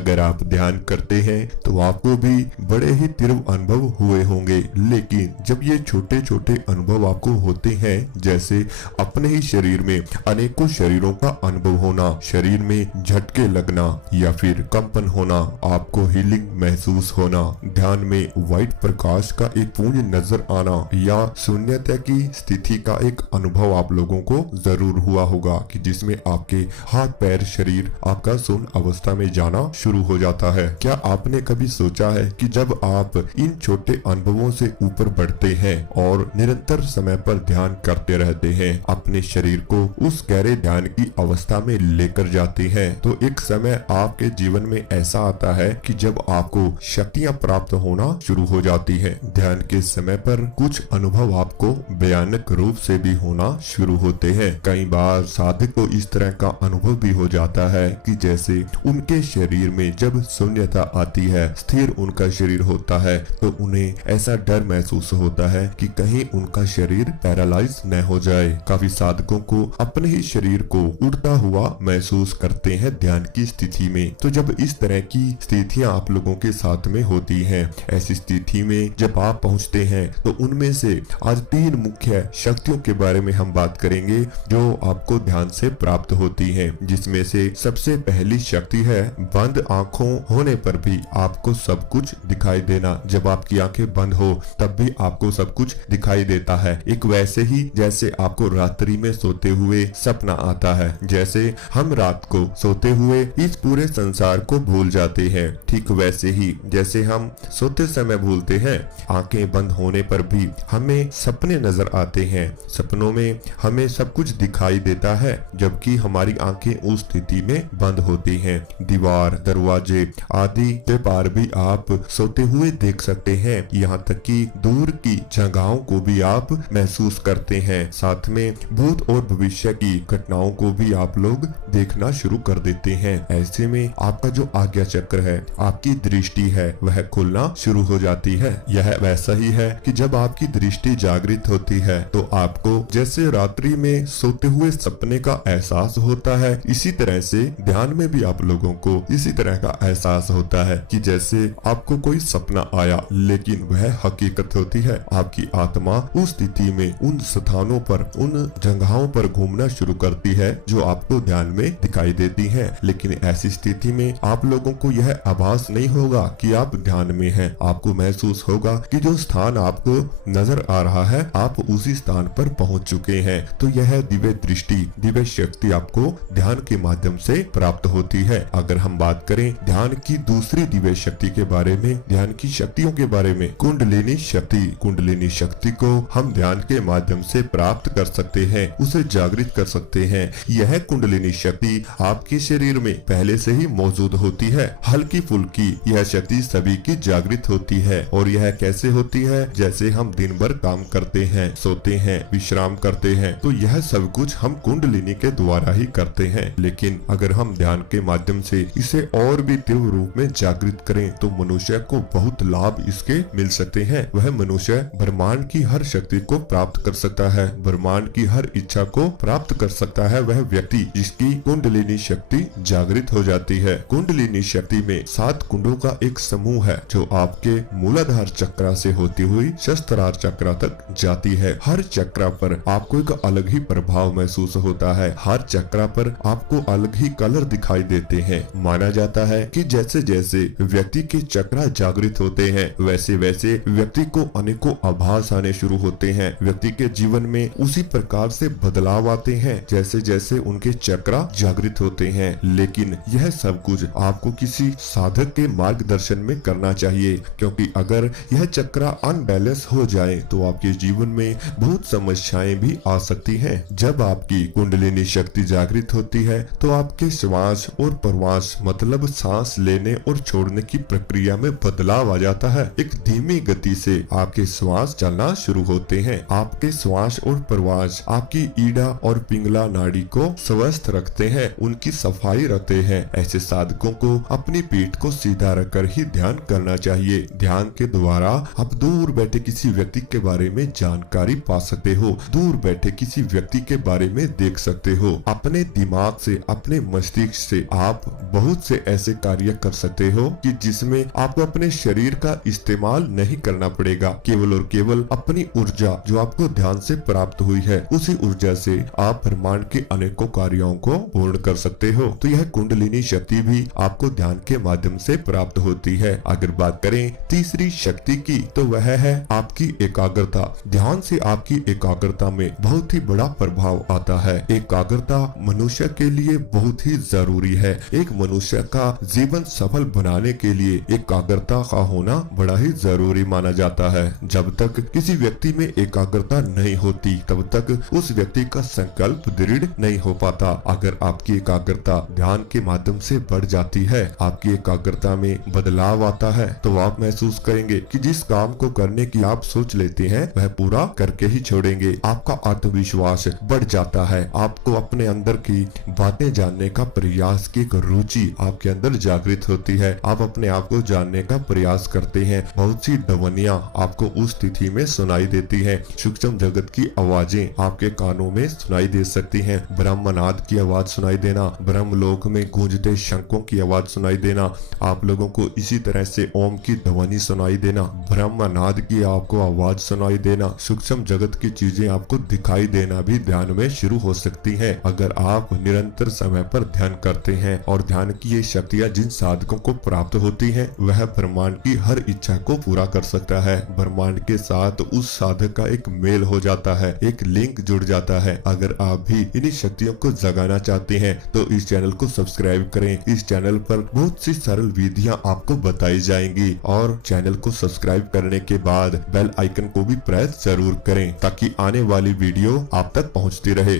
अगर आप ध्यान करते हैं तो आपको भी बड़े ही तीव्र अनुभव हुए होंगे, लेकिन जब ये छोटे छोटे अनुभव आपको होते हैं, जैसे अपने ही शरीर में अनेकों शरीरों का अनुभव होना, शरीर में झटके लगना या फिर कंपन होना, आपको हीलिंग महसूस होना, ध्यान में व्हाइट प्रकाश का एक पुंज नजर आना या शून्यता की स्थिति का एक अनुभव आप लोगों को जरूर हुआ होगा कि जिसमें आपके हाथ पैर शरीर आपका शून्य अवस्था में जाना शुरू हो जाता है। क्या आपने कभी सोचा है कि जब आप इन छोटे अनुभवों से ऊपर बढ़ते हैं और निरंतर समय पर ध्यान करते रहते हैं, अपने शरीर को उस गहरे ध्यान की अवस्था में लेकर जाते हैं, तो एक समय आपके जीवन में ऐसा आता है कि जब आपको शक्तियां प्राप्त होना शुरू हो जाती है। ध्यान के समय पर कुछ अनुभव आपको भयानक रूप से भी होना शुरू होते हैं। कई बार साधक को इस तरह का अनुभव भी हो जाता है कि जैसे उनके शरीर में जब शून्यता आती है, स्थिर उनका शरीर होता है, तो उन्हें ऐसा डर महसूस होता है कि कहीं उनका शरीर पैरालाइज न हो जाए। काफी साधकों को अपने ही शरीर को उड़ता हुआ महसूस करते हैं ध्यान की स्थिति में। तो जब इस तरह की स्थितियां आप लोगों के साथ में होती हैं, ऐसी स्थिति में जब आप पहुंचते हैं, तो उनमें से आज 3 मुख्य शक्तियों के बारे में हम बात करेंगे जो आपको ध्यान से प्राप्त होती हैं, जिसमें से सबसे पहली शक्ति है बंद आंखों होने पर भी आपको सब कुछ दिखाई देना। जब आपकी आंखें बंद हो तब भी आपको सब कुछ दिखाई देता है। एक वैसे ही जैसे आपको रात्रि में सोते हुए सपना आता है, जैसे हम रात को सोते हुए इस पूरे संसार को भूल जाते हैं, ठीक वैसे ही जैसे हम सोते समय भूलते हैं, आंखें बंद होने पर भी हमें सपने नजर आते हैं। सपनों में हमें सब कुछ दिखाई देता है, जबकि हमारी आंखें उस स्थिति में बंद होती हैं। दीवार, दरवाजे आदि के पार भी आप सोते हुए देख सकते हैं। यहाँ तक कि दूर की जगहों को भी आप महसूस करते हैं। साथ में भूत और भविष्य की घटनाओं को भी आप लोग देखना शुरू कर देते हैं। ऐसे में आपका जो आज्ञा चक्र है, आपकी दृष्टि है, वह खुलना शुरू हो जाती है। यह वैसा ही है कि जब आपकी दृष्टि जागृत होती है तो आपको जैसे रात्रि में सोते हुए सपने का एहसास होता है, इसी तरह से ध्यान में भी आप लोगों को इसी तरह का एहसास होता है कि जैसे आपको कोई सपना आया, लेकिन वह हकीकत होती है। आपकी आत्मा उस स्थिति में उन स्थानों पर, उन जगहों पर घूमना शुरू करती है जो आपको ध्यान में दिखाई देती है। लेकिन ऐसी स्थिति में आप लोगों को यह आभास नहीं होगा कि आप ध्यान में हैं। आपको महसूस होगा कि जो स्थान आपको नजर आ रहा है, आप उसी स्थान पर पहुंच चुके हैं। तो यह दिव्य दृष्टि, दिव्य शक्ति आपको ध्यान के माध्यम से प्राप्त होती है। अगर हम बात करें ध्यान की दूसरी दिव्य शक्ति के बारे में, ध्यान की शक्तियों के बारे में, कुंडलिनी शक्ति। कुंडलिनी शक्ति को हम ध्यान के माध्यम से प्राप्त कर सकते हैं, उसे जागृत कर सकते हैं। यह कुंडलिनी शक्ति आपके शरीर में पहले से ही मौजूद होती है। हल्की फुल्की यह शक्ति सभी की जागृत होती है। और यह कैसे होती है? जैसे हम दिन भर काम करते हैं, सोते हैं, विश्राम करते हैं, तो यह सब कुछ हम कुंडलिनी के द्वारा ही करते हैं। लेकिन अगर हम ध्यान के माध्यम से इसे और भी तीव्र रूप में जागृत करें तो मनुष्य को बहुत लाभ इसके मिल सकते हैं। वह मनुष्य ब्रह्मांड की हर शक्ति को प्राप्त कर सकता है, ब्रह्मांड की हर इच्छा को प्राप्त कर सकता है वह व्यक्ति जिसकी कुंडलिनी शक्ति जागृत हो जाती है। कुंडलिनी शक्ति में 7 कुंडों का एक समूह है जो आपके मूलाधार चक्र से होती हुई सहस्त्रार चक्र तक जाती है। हर चक्र पर आपको एक अलग ही प्रभाव महसूस होता है। हर चक्र पर आपको अलग ही कलर दिखाई देते हैं। माना जाता है कि जैसे जैसे व्यक्ति के चक्र जागृत होते हैं, वैसे वैसे व्यक्ति को अनेकों आभास आने शुरू होते हैं। व्यक्ति के जीवन में उसी प्रकार से बदलाव आते हैं जैसे जैसे उनके चक्र जागृत होते हैं। लेकिन यह सब कुछ आपको किसी साधक के मार्गदर्शन में करना चाहिए, क्योंकि अगर यह चक्र अनबैलेंस हो जाए तो आपके जीवन में बहुत समस्याएं भी आ सकती हैं। जब आपकी कुंडलिनी शक्ति जागृत होती है तो आपके श्वास और प्रश्वास मतलब सांस लेने और छोड़ने की प्रक्रिया में बदलाव आ जाता है। एक धीमी गति से आपके श्वास चलना शुरू होते हैं। आपके श्वास और प्रश्वास आपकी ईड़ा और पिंगला नाड़ी को स्वस्थ रखते हैं, उनकी सफाई रखते हैं। ऐसे साधकों को अपनी पीठ को सीधा रखकर ही ध्यान करना चाहिए। ध्यान के द्वारा आप दूर बैठे किसी व्यक्ति के बारे में जानकारी पा सकते हो, दूर बैठे किसी व्यक्ति के बारे में देख सकते हो। अपने दिमाग से, अपने मस्तिष्क से आप बहुत से ऐसे कार्य कर सकते हो कि जिसमें आपको अपने शरीर का इस्तेमाल नहीं करना पड़ेगा। केवल और केवल अपनी ऊर्जा जो आपको ध्यान से प्राप्त हुई है, उसी ऊर्जा से आप ब्रह्मांड के अनेकों कार्यों को पूर्ण कर सकते हो। तो यह कुंडलिनी शक्ति भी आपको ध्यान के माध्यम से प्राप्त होती है। अगर बात करें तीसरी शक्ति की, तो वह है आपकी एकाग्रता। ध्यान से आपकी एकाग्रता में बहुत ही बड़ा प्रभाव आता है। एकाग्रता मनुष्य के लिए बहुत ही जरूरी है। एक मनुष्य का जीवन सफल बनाने के लिए एकाग्रता का होना बड़ा ही जरूरी माना जाता है। जब तक किसी व्यक्ति में एकाग्रता नहीं होती, तब तक उस व्यक्ति का संकल्प दृढ़ नहीं हो पाता। अगर आपकी एकाग्रता ध्यान के माध्यम से बढ़ जाती है, आपकी एकाग्रता में बदलाव आता है, तो आप महसूस करेंगे कि जिस काम को करने की आप सोच लेते हैं वह पूरा करके ही छोड़ेंगे। आपका आत्मविश्वास बढ़ जाता है। आपको अपने अंदर की बातें जानने का प्रयास की एक रुचि आपके अंदर जागृत होती है। आप अपने आप को जानने का प्रयास करते हैं। बहुत सी ध्वनियां आपको उस स्थिति में सुनाई देती हैं। सूक्ष्म जगत की आवाजें आपके कानों में सुनाई दे सकती हैं। ब्रह्मनाद की आवाज सुनाई देना, ब्रह्मलोक में गूंजते शंखों की आवाज सुनाई देना, आप लोगों को इसी तरह से ओम की ध्वनि सुनाई देना, ब्रह्मनाद की आपको आवाज सुनाई देना, सूक्ष्म जगत की चीजें आपको दिखाई देना भी ध्यान में शुरू हो सकती हैं। अगर आप निरंतर समय पर ध्यान करते हैं। और ध्यान की ये शक्तियाँ जिन साधकों को प्राप्त होती हैं, वह ब्रह्मांड की हर इच्छा को पूरा कर सकता है। ब्रह्मांड के साथ उस साधक का एक मेल हो जाता है, एक लिंक जुड़ जाता है। अगर आप भी इन्हीं शक्तियों को जगाना चाहते हैं तो इस चैनल को सब्सक्राइब करें। इस चैनल पर बहुत सी सरल विधियां आपको बताई जाएंगी और चैनल को सब्सक्राइब करने के बाद बेल आइकन को भी प्रेस जरूर करें ताकि आने वाली वीडियो आप तक पहुंचती रहे।